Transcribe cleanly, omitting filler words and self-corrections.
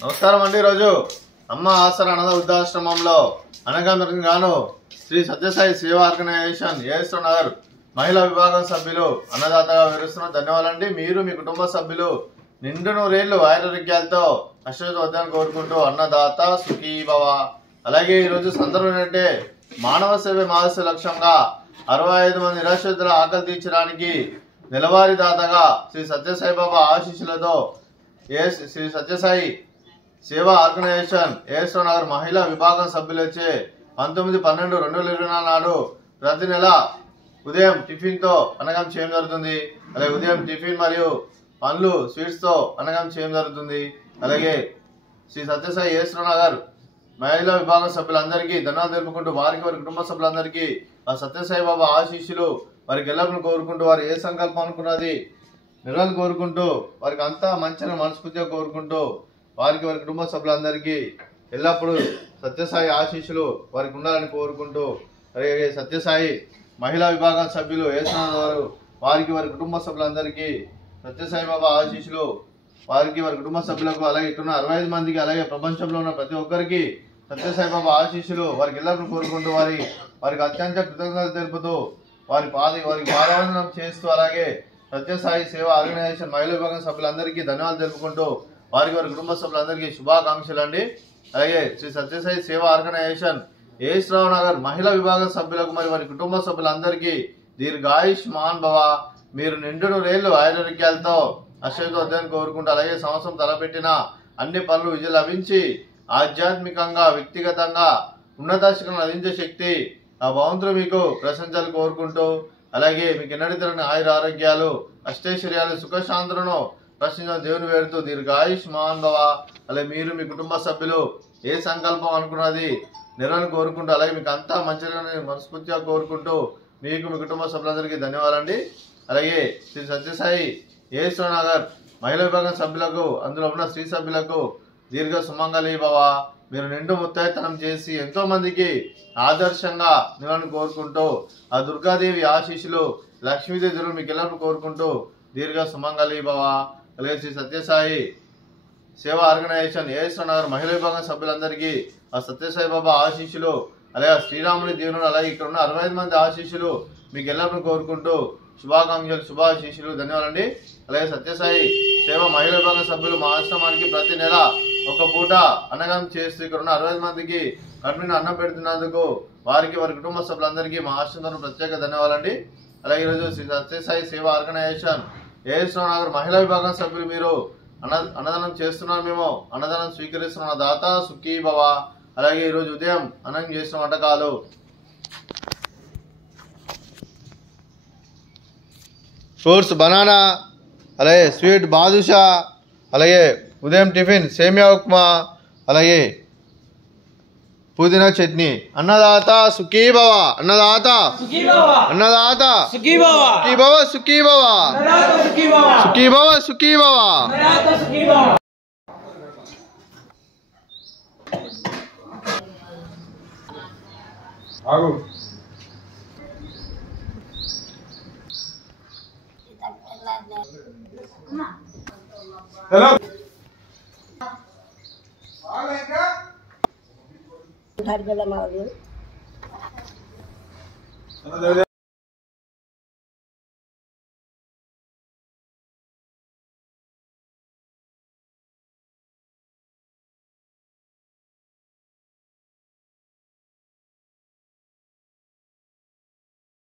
నమస్కారం అండి. ఈరోజు అమ్మ ఆసరా అనాథ వృద్ధాశ్రమంలో అనగాను శ్రీ సత్యసాయి సేవా ఆర్గనైజేషన్ ఏఎస్ఆర్ నగర్ మహిళా విభాగం సభ్యులు అన్నదాతగా వివరిస్తున్న ధన్యవాదాలండి. మీరు మీ కుటుంబ సభ్యులు నిండు నూరేళ్లు ఆయుర్వేద్యాలతో అశ్వవర్ధాన్ని కోరుకుంటూ అన్నదాత సుఖీ భవ. అలాగే ఈరోజు సందర్భం ఏంటంటే మానవ సేవ మానవ లక్ష్యంగా 65 మంది నిరాశ్రితుల ఆకలి తీర్చడానికి నెలవారీ దాతగా శ్రీ సత్యసాయి బాబా ఆశీస్సులతో శ్రీ సత్యసాయి సేవా ఆర్గనైజేషన్ ఏఎస్ఆర్ నగర్ మహిళా విభాగం సభ్యులచే 19/12/2024 నాడు ప్రతి నెల ఉదయం టిఫిన్ తో అన్నదానం చేయడం జరుగుతుంది. అలాగే ఉదయం టిఫిన్ మరియు పండ్లు స్వీట్స్ తో అన్నదానం చేయడం జరుగుతుంది. అలాగే శ్రీ సత్యసాయి ఏఎస్ఆర్ నగర్ మహిళా విభాగం సభ్యులందరికీ ధన్యవాదాలు తెలుపుకుంటూ వారి కుటుంబ సభ్యులందరికీ ఆ సత్యసాయి బాబా ఆశీస్సులు వారికి ఎల్లప్పుడూ కోరుకుంటూ వారు ఏ సంకల్పం అనుకున్నది నిరాలు కోరుకుంటూ వారికి అంతా మంచిగా మనస్ఫూర్తిగా కోరుకుంటూ వారి కుటుంబ సభ్యులందరికీ ఎల్లప్పుడూ సత్యసాయి ఆశీస్సులు వారికి ఉండాలని కోరుకుంటూ అలాగే సత్యసాయి మహిళా విభాగం సభ్యులు ఏసునాథ్ వారి కుటుంబ సభ్యులందరికీ సత్యసాయి బాబా ఆశీస్సులు వారి కుటుంబ సభ్యులకు అలాగే ఇక్కడ 65 మందికి అలాగే ప్రపంచంలో ఉన్న ప్రతి ఒక్కరికి సత్యసాయి బాబా ఆశీస్సులు వారికి ఎల్లప్పుడూ కోరుకుంటూ వారికి అత్యంత కృతజ్ఞతలు తెలుపుతూ వారికి పాదవందనం చేస్తూ అలాగే సత్యసాయి సేవా ఆర్గనైజేషన్ మహిళా విభాగం సభ్యులందరికీ ధన్యవాదాలు తెలుపుకుంటూ వారి కుటుంబ సభ్యులందరికీ శుభాకాంక్షలు అండి. అలాగే శ్రీ సత్యసాయి సేవా ఆర్గనైజేషన్ ఏఎస్ఆర్ నగర్ మహిళా విభాగం సభ్యులకు మరి వారి కుటుంబ సభ్యులందరికీ దీర్ఘాయుష్మాన్ భవ. మీరు నిండు నూరేళ్లు ఆయుర్వేద్యాలతో అశ్వవర్ధాన్ని కోరుకుంటూ అలాగే సంవత్సరం తలపెట్టిన అన్ని పనులు విజయం లభించి ఆధ్యాత్మికంగా వ్యక్తిగతంగా ఉన్నత శిఖరం అందించే శక్తి ఆ భగవంతుడు మీకు ప్రశంసలు కోరుకుంటూ అలాగే మీకు ఎన్నడూ తిరగని ఆయుర ఆరోగ్యాలు అష్టైశ్వర్యాలు సుఖశాంతులను ప్రశ్నించిన దేవుని వేడుతూ దీర్ఘాయుష్మాన్ భవ. అలాగే మీరు మీ కుటుంబ సభ్యులు ఏ సంకల్పం అనుకున్నది నెరవేర్చాలని కోరుకుంటూ అలాగే మీకు అంతా మంచిగా మనస్ఫూర్తిగా కోరుకుంటూ మీకు మీ కుటుంబ సభ్యులందరికీ ధన్యవాదాలండి. అలాగే శ్రీ సత్యసాయి ఏఎస్ఆర్ నగర్ మహిళా విభాగం సభ్యులకు అందులో ఉన్న స్త్రీ సభ్యులకు దీర్ఘ సుమంగళి భవ. మీరు నిండు ముత్తైతనం చేసి ఎంతో మందికి ఆదర్శంగా నిలవాలని కోరుకుంటూ ఆ దుర్గాదేవి ఆశీస్సులు లక్ష్మీదేవి మీకు ఎల్లప్పుడూ కోరుకుంటూ దీర్ఘ సుమంగళి భవ. అలాగే శ్రీ సత్యసాయి సేవా ఆర్గనైజేషన్ ఏఎస్ఆర్ నగర్ మహిళా విభాగం సభ్యులందరికీ ఆ సత్యసాయి బాబా ఆశీస్సులు అలాగే శ్రీరాముని దీవెనలు అలాగే ఇక్కడ ఉన్న 65 మంది ఆశీస్సులు మీకు ఎల్లప్పుడూ కోరుకుంటూ శుభాకాంక్షలు శుభాశీస్సులు ధన్యవాదాలండి. అలాగే సత్యసాయి సేవ మహిళా విభాగం సభ్యులు మా ఆశ్రమానికి ప్రతి నెల ఒక పూట అన్నదానం చేస్తూ ఇక్కడ ఉన్న 65 మందికి కడుపుని అన్నం పెడుతున్నందుకు వారి కుటుంబ సభ్యులందరికీ మా ఆశ్రమం ప్రత్యేక ధన్యవాదాలండి. అలాగే ఈరోజు శ్రీ సత్యసాయి సేవా ఆర్గనైజేషన్ ఏఎస్ఆర్ నగర్ మహిళా విభాగం సభ్యులు మీరు అన్నదానం చేస్తున్నారు. మేము అన్నదానం స్వీకరిస్తున్న దాత సుఖీ భవ. అలాగే ఈరోజు ఉదయం అన్నం చేసిన వంటకాలు ఫ్రూట్స్ బనానా అలాగే స్వీట్ బాదుషా అలాగే ఉదయం టిఫిన్ సేమియా ఉప్మా అలాగే పుదీనా చట్నీ. అన్నదాత సుఖీ భవ. అన్నదాత అన్నదాత సుఖీ భవ సుఖీ భవ సుఖీ భవ సుఖీ భవ. हेलो